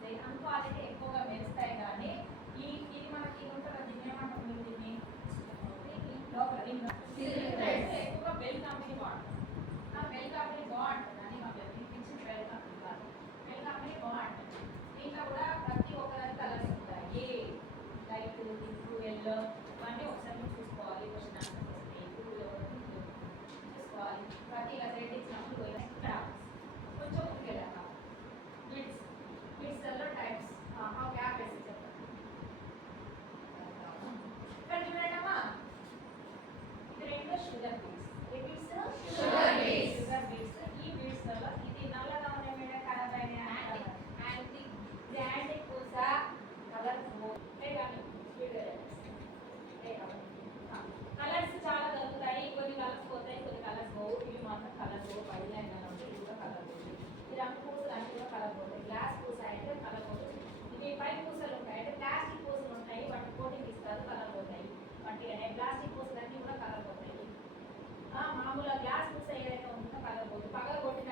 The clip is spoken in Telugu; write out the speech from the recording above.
ఇస్తాయి అన్క్వాలిటీ ఎక్కువగా మెరుస్తాయి కానీ ఈ ఇది మనకి ఉంటుంది దీన్ని ఏమంటాం మీరు దీన్ని లోపల ఎక్కువగా బెల్ కంపెనీ బాగుంటుంది బెల్ కంపెనీ బాగుంటుంది అని మాకు పిచ్చింది బెల్ కంపెనీ కాదు బెల్ కంపెనీ బాగుంటుంది దీంట్లో కూడా ప్రతి ఒక్కరికి కలర్స్ ఉంటాయి. లైట్ పింక్ ఎల్లో கிளாஸ் புக்ஸை இறக்க வந்து பகை போட்டு பகை போட்டு